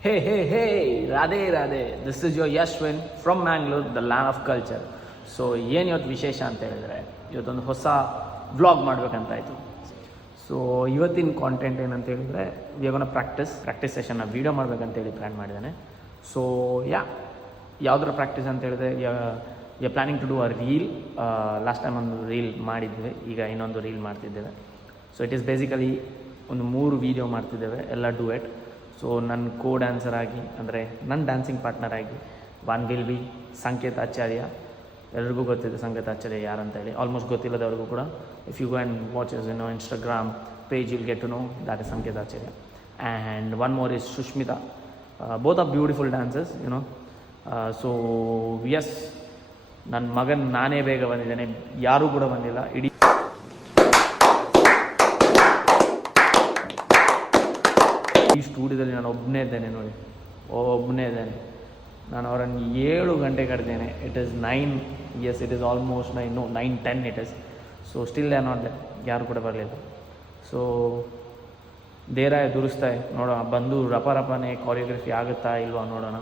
Hey, Radhe Radhe. This is your Yashwin from Mangalore, the land of culture. So ಏನು ಇವತ್ತು ವಿಶೇಷ ಅಂತ ಹೇಳಿದ್ರೆ ಇವತ್ತೊಂದು ಹೊಸ ವ್ಲಾಗ್ ಮಾಡಬೇಕಂತಾಯಿತು. ಸೊ ಇವತ್ತಿನ ಕಾಂಟೆಂಟ್ ಏನಂತ ಹೇಳಿದರೆ ಇವಾಗನ ಪ್ರಾಕ್ಟೀಸ್ ಸೆಷನ್ನ ವೀಡಿಯೋ ಮಾಡಬೇಕಂತೇಳಿ ಪ್ಲ್ಯಾನ್ ಮಾಡಿದ್ದಾನೆ. ಸೊ ಯಾವುದರ ಪ್ರಾಕ್ಟೀಸ್ ಅಂತ ಹೇಳಿದ್ರೆ we planning to do a reel. Last time ಒಂದು ರೀಲ್ ಮಾಡಿದ್ವಿ, ಈಗ ಇನ್ನೊಂದು ರೀಲ್ ಮಾಡ್ತಿದ್ದೇವೆ. ಸೊ ಇಟ್ ಈಸ್ ಬೇಸಿಕಲಿ ಒಂದು 3 ವೀಡಿಯೋ ಮಾಡ್ತಿದ್ದೇವೆ, ಎಲ್ಲ ಡುಯೆಟ್. ಸೊ ನನ್ನ ಕೋ ಡ್ಯಾನ್ಸರ್ ಆಗಿ ಅಂದರೆ ನನ್ನ ಡ್ಯಾನ್ಸಿಂಗ್ ಪಾರ್ಟ್ನರ್ ಆಗಿ one will be Sanket Acharya. ಎಲ್ರಿಗೂ ಗೊತ್ತಿದೆ ಸಂಕೇತ್ ಆಚಾರ್ಯ ಯಾರಂತೇಳಿ, ಆಲ್ಮೋಸ್ಟ್ ಗೊತ್ತಿಲ್ಲದವ್ರಿಗೂ ಕೂಡ. If you go and watches Instagram page will get to know that is Sanket Acharya. And one more is Sushmita. Both are beautiful dancers so yes, ನನ್ನ ಮಗನ ನಾನೇ ಬೇಗ ಬಂದಿದ್ದೇನೆ, ಯಾರೂ ಕೂಡ ಬಂದಿಲ್ಲ. ಈ ಸ್ಟುಡಿಯೋದಲ್ಲಿ ನಾನು ಒಬ್ಬನೇ ಇದ್ದೇನೆ ನೋಡಿ, ಒಬ್ಬನೇ ಇದ್ದೇನೆ. ನಾನು ಅವರನ್ನು 7 ಗಂಟೆ ಕರೆದೇನೆ. It is 9, yes it is almost 9:10 it is. So still they not there, ಯಾರು ಕೂಡ ಬರಲಿಲ್ಲ. ಸೊ ದೇರಾಯ ದುರಿಸ್ತಾಯ ನೋಡೋಣ, ಬಂದು ರಪನೇ ಕೊರಿಯೋಗ್ರಫಿ ಆಗುತ್ತಾ ಇಲ್ವಾ ನೋಡೋಣ.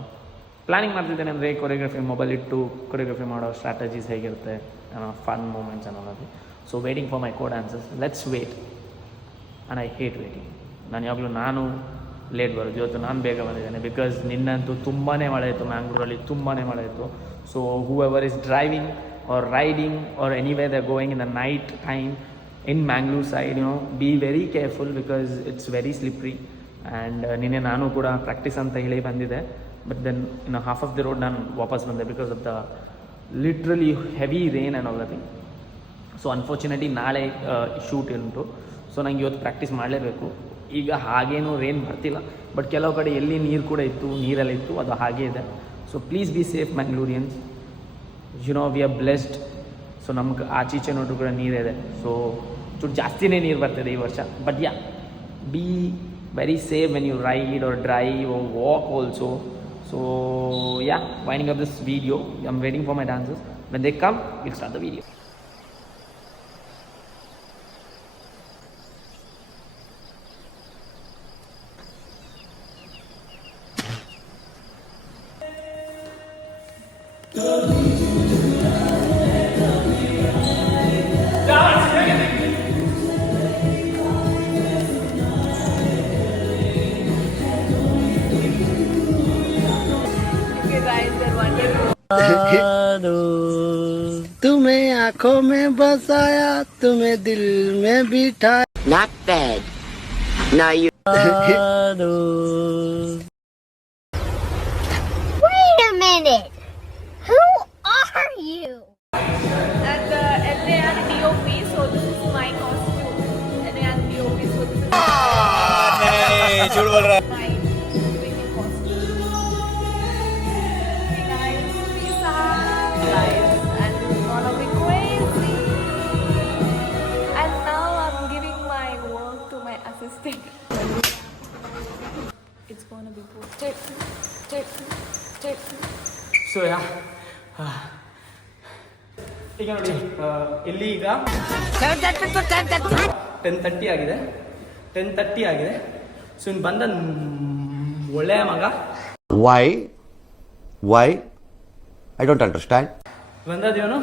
ಪ್ಲ್ಯಾನಿಂಗ್ ಮಾಡ್ತಿದ್ದೇನೆ ಅಂದರೆ ಕೊರಿಯೋಗ್ರಫಿ ಮೊಬೈಲ್ ಇಟ್ಟು ಕೊರಿಯೋಗ್ರಫಿ ಮಾಡೋ ಸ್ಟ್ರಾಟಜೀಸ್ ಹೇಗಿರುತ್ತೆ, ಫನ್ ಮೂಮೆಂಟ್ಸ್ ಅನ್ನೋದು. So waiting for my co dancers, let's wait. And I hate waiting. ನಾನು ಲೇಟ್ ಬರೋದು. ಇವತ್ತು ನಾನು ಬೇಗ ಬಂದಿದ್ದೇನೆ ಬಿಕಾಸ್ ನಿನ್ನಂತೂ ತುಂಬಾ ಮಳೆ ಇತ್ತು, ಮ್ಯಾಂಗ್ಳೂರಲ್ಲಿ ತುಂಬಾ ಮಳೆ ಇತ್ತು. So whoever is driving or riding or anyway they going in the night time in Mangalore side, be very careful because it's very slippery. And ನಿನ್ನೆ ನಾನು ಕೂಡ ಪ್ರಾಕ್ಟೀಸ್ ಅಂತ ಹೇಳಿ ಬಂದಿದ್ದೆ, but then half of the road ನಾನು ವಾಪಸ್ ಬಂದೆ because of the literally heavy rain and all the thing. So unfortunately ನಾಳೆ ಶೂಟ್ ಉಂಟು. ಸೊ ನಂಗೆ ಇವತ್ತು ಪ್ರಾಕ್ಟೀಸ್ ಮಾಡಲೇಬೇಕು. ಈಗ ಹಾಗೇನೂ ರೇನ್ ಬರ್ತಿಲ್ಲ, ಬಟ್ ಕೆಲವು ಕಡೆ ಎಲ್ಲಿ ನೀರು ಕೂಡ ಇತ್ತು, ನೀರಲ್ಲಿತ್ತು, ಅದು ಹಾಗೇ ಇದೆ. So please be safe Mangaloreans. We are blessed. So ನಮ್ಗೆ ಆಚೀಚೆ ನೋಡ್ರು ಕೂಡ ನೀರಿದೆ. ಸೊ ಚೂರು ಜಾಸ್ತಿನೇ ನೀರು ಬರ್ತಿದೆ ಈ ವರ್ಷ. But be very safe when you ride or drive or walk also. So winding up this video, I am waiting for my dancers. When they come will start the video. तुम्हें आंखों में बसाया, तुम्हें दिल में बिठाया. Not bad. Now you. Wait a minute. Who are you? And LAN DOP, so this is my costume. LAN DOP, so this is my doing costume. Hey guys, peace out, guys, and this is gonna be crazy. And now I'm giving my work to my assistant. It's gonna be posted. So ಈಗ ನೋಡಿ, ಇಲ್ಲಿ ಈಗ 10:30 ಆಗಿದೆ. 10:30 ಆಗಿದೆ. So ಇನ್ನು ಬಂದ ಒಳ್ಳೆಯ ಮಗ. Why? I don't understand. ಬಂದದೇವನು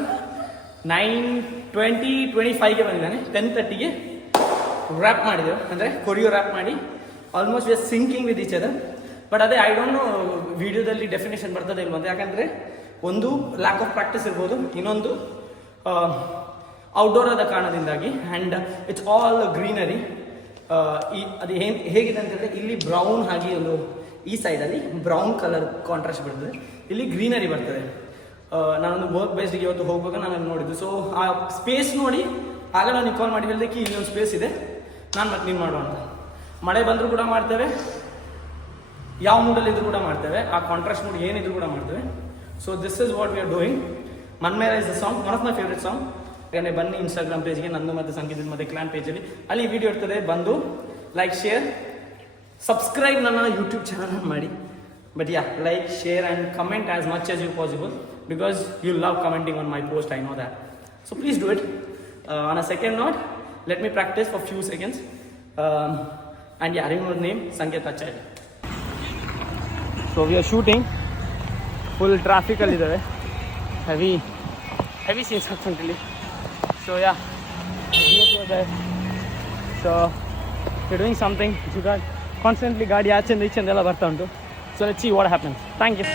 9:25ಗೆ ಬಂದಿದ್ದಾನೆ. 10:30ಗೆ ರ್ಯಾಪ್ ಮಾಡಿದೆವು, ಅಂದರೆ ಕೊರಿಯೋ ರ್ಯಾಪ್ ಮಾಡಿ almost we are sinking with each other. But ಅದೇ ಐ ಡೋಂಟ್ ನೋ ವಿಡಿಯೋದಲ್ಲಿ ಡೆಫಿನೇಷನ್ ಬರ್ತದೆ ಇಲ್ವ ಅಂತ. ಯಾಕಂದರೆ ಒಂದು ಲ್ಯಾಕ್ ಆಫ್ ಪ್ರಾಕ್ಟೀಸ್ ಇರ್ಬೋದು, ಇನ್ನೊಂದು ಔಟ್ಡೋರ್ ಆದ ಕಾರಣದಿಂದಾಗಿ. And it's all greenery. ಅದು ಹೇಗಿದೆ ಅಂತಂದರೆ ಇಲ್ಲಿ ಬ್ರೌನ್ ಆಗಿ ಒಂದು ಈ ಸೈಡಲ್ಲಿ ಬ್ರೌನ್ ಕಲರ್ ಕಾಂಟ್ರಾಸ್ಟ್ ಬರ್ತದೆ, ಇಲ್ಲಿ ಗ್ರೀನರಿ ಬರ್ತದೆ. ನಾನೊಂದು ವರ್ಕ್ ಬೇಸ್ಡಿಗೆ ಇವತ್ತು ಹೋಗುವಾಗ ನಾನು ನೋಡಿದ್ದು. ಸೊ ಆ ಸ್ಪೇಸ್ ನೋಡಿ ಆಗ ನಾನು ಕಾಲ್ ಮಾಡಿ ಹೇಳಿದಕ್ಕೆ ಇಲ್ಲಿ ಒಂದು ಸ್ಪೇಸ್ ಇದೆ, ನಾನು ಮತ್ತೆ ನೀನು ಮಾಡುವ ಅಂತ. ಮಳೆ ಬಂದರೂ ಕೂಡ ಮಾಡ್ತೇವೆ, ಯಾವ ಮೂಡಲ್ಲಿದ್ದರೂ ಕೂಡ ಮಾಡ್ತೇವೆ, ಆ ಕಾಂಟ್ರಾಸ್ಟ್ ಮೂಡ್ ಏನಿದ್ರು ಕೂಡ ಮಾಡ್ತೇವೆ. So this is what we are doing. ಮನ್ಮೇರ is the song, one of my favourite song. ಯಾಕಂದರೆ ಬನ್ನಿ ಇನ್ಸ್ಟಾಗ್ರಾಮ್ ಪೇಜ್ಗೆ, ನಂದು ಮತ್ತು ಸಂಗೀತದ ಮತ್ತು ಕ್ಲಾನ್ ಪೇಜಲ್ಲಿ ಅಲ್ಲಿ ವಿಡಿಯೋ ಇರ್ತದೆ. ಬಂದು ಲೈಕ್, ಶೇರ್, ಸಬ್ಸ್ಕ್ರೈಬ್ ನನ್ನ ಯೂಟ್ಯೂಬ್ ಚಾನಲ್ ಮಾಡಿ. But like, share and comment as much as you possible because you love commenting on my post, I know that. So please do it. On a second note, let me practise for few seconds. And remember name Sanket Acharya. So we are shooting, full ಟ್ರಾಫಿಕಲ್ಲಿದ್ದಾವೆ, heavy scenes ಆಗ್ತುಂಟು ಇಲ್ಲಿ. So yeah, so you doing something, you got constantly ಗಾಡಿ ಆಚೆಂದ ಈಚೆಂದ ಎಲ್ಲ ಬರ್ತಾ ಉಂಟು. So let's see what happens. Thank you.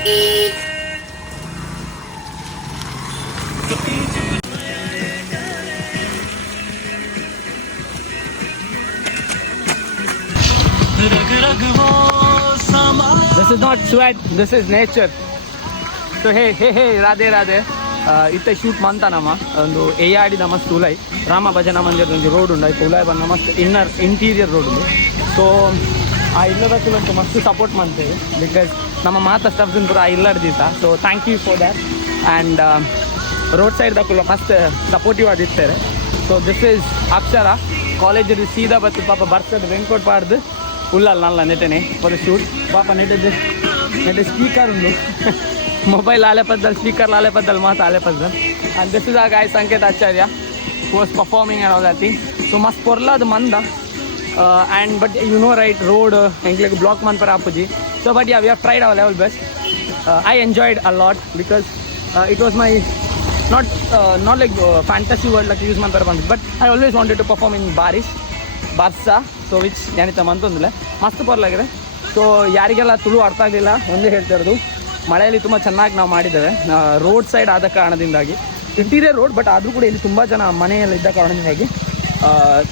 This is not sweat, this is nature. So hey, ರಾಧೆ ಇತ್ತೆ ಶೂಟ್ ಮಂತ ನಮ್ಮ ಒಂದು ಏಯಾಡಿ ನಮ್ಮ ಉಲಾಯ್ ರಾಮ ಭಜನ ಮಂದಿರದ ಒಂದು ರೋಡ್ ಉಂಡು, ಆಯ್ತು ಉಲಾಯ್ ಬಂದು ಮಸ್ತ್ ಇಂಟೀರಿಯರ್ ರೋಡ್ ಉಂಡು. ಸೊ ಆ ಇಲ್ಲದಕ್ಕೂ ಮಸ್ತ್ ಸಪೋರ್ಟ್ ಮಾಡ್ತೇವೆ, ಬಿಕಾಸ್ ನಮ್ಮ ಮಾತಾ ಸ್ಟಫ್ಸ್ ಪೂರ ಆ ಇಲ್ಲಡ್ದಿತ್ತ. So thank you for that. And road ಸೈಡ್ದಕ್ಕೂ ಮಸ್ತ್ ಸಪೋರ್ಟಿವ್ ಆಗಿರ್ತಾರೆ. ಸೊ ದಿಸ್ ಈಸ್ ಅಕ್ಷರ ಕಾಲೇಜಲ್ಲಿ ಸೀದಾ ಬತ್ತು ಪಾಪ ಬರ್ತದೆ ವೆಂಕೋಟ್ ಪಾಡ್ದು ಉಲ್ಲಲ್ಲ ನಲ್ಲ ನೆಟೆನೆ ಫಾರ್ ಶೂಟ್. ಪಾಪ ನೆಟ್ಟೆ ಸ್ಪೀಕರ್ ಉಂಡು, ಮೊಬೈಲ್ ಆಲೆ ಪದ್ದಲ್, ಸ್ಪೀಕರ್ ಆಲೆ ಪದ್ದಲ್, ಮಾತು ಆಲೆ ಪದ್ದಲ್. ಆ್ಯಂಡ್ ದಿಸ್ ಇಸ್ ಆ ಗಾಯ್ ಸಂಕೇತ್ ಆಚಾರ್ಯ who was performing and all that thing. So must porlad manda and but you know right, road like block man par apuji. So but yeah, we have tried our level best. I enjoyed a lot because it was my not like fantasy world like use man par ಬಂದು, but I always wanted to perform in ಬಾರ್ಸಾ. So which ಏನಿತ್ತ ಮಂತೊಂದಿಲ್ಲ, ಮಸ್ತ್ ಪರ್ಲಾಗಿದೆ. So ಯಾರಿಗೆಲ್ಲ ತುಳು ಅರ್ಥ ಆಗಲಿಲ್ಲ ಒಂದೇ ಹೇಳ್ತಾ ಇರೋದು, ಮಳೆಯಲ್ಲಿ ತುಂಬ ಚೆನ್ನಾಗಿ ನಾವು ಮಾಡಿದ್ದೇವೆ. ರೋಡ್ ಸೈಡ್ ಆದ ಕಾರಣದಿಂದಾಗಿ, ಇಂಟೀರಿಯರ್ ರೋಡ್ ಬಟ್ ಆದರೂ ಕೂಡ ಇಲ್ಲಿ ತುಂಬ ಜನ ಮನೆಯಲ್ಲಿದ್ದ ಕಾರಣದಿಂದಾಗಿ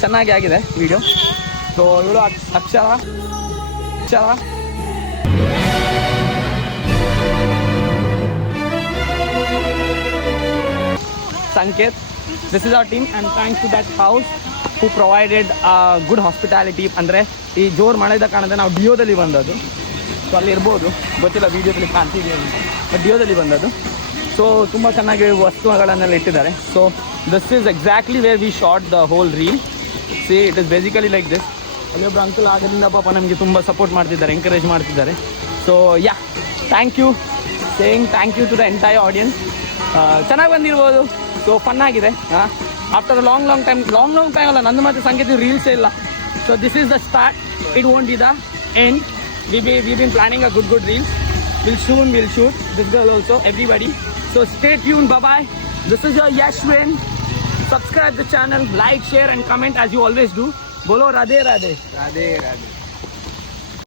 ಚೆನ್ನಾಗಿ ಆಗಿದೆ ವಿಡಿಯೋ. ಸೊ ಇವಳು ಅಕ್ಷರ Sanket. This is our team and thanks to that house who provided good hospitality. ಅಂದರೆ ಈ ಜೋರು ಮಳೆದ ಕಾರಣದ ನಾವು ಡಿಯೋದಲ್ಲಿ ಬಂದದ್ದು. ಸೊ ಅಲ್ಲಿ ಇರ್ಬೋದು, ಗೊತ್ತಿಲ್ಲ ವೀಡಿಯೋದಲ್ಲಿ ಕಾಣ್ತಿದ್ದೀವಿ ಅಂತ, ಬಟ್ ಡಿಯೋದಲ್ಲಿ ಬಂದದ್ದು. ಸೊ ತುಂಬ ಚೆನ್ನಾಗಿ ವಸ್ತುಗಳನ್ನೆಲ್ಲ ಇಟ್ಟಿದ್ದಾರೆ. So this is exactly where we shot the whole reel. See it is basically like this. ಅಲ್ಲಿಯೊಬ್ಬರು ಅಂಕಲ್ ಆಗದಿಂದ ಪಾಪ ನಮಗೆ ತುಂಬ ಸಪೋರ್ಟ್ ಮಾಡ್ತಿದ್ದಾರೆ, ಎಂಕರೇಜ್ ಮಾಡ್ತಿದ್ದಾರೆ. So yeah, thank you, saying thank you to the entire audience. ಚೆನ್ನಾಗಿ ಬಂದಿರ್ಬೋದು. ಸೊ ಫನ್ ಆಗಿದೆ. ಆಫ್ಟರ್ ಲಾಂಗ್ ಟೈಮ್ ಅಲ್ಲ, ನಂದು ಮತ್ತೆ ಸಂಗೀತ ರೀಲ್ಸೇ ಇಲ್ಲ. So this is the start, it won't be the end. We've been planning a good reels. We'll shoot this girl also, everybody. So stay tuned. Bye. This is your Yashwin. Subscribe the channel, like, share and comment as you always do. Bolo Radhe Radhe.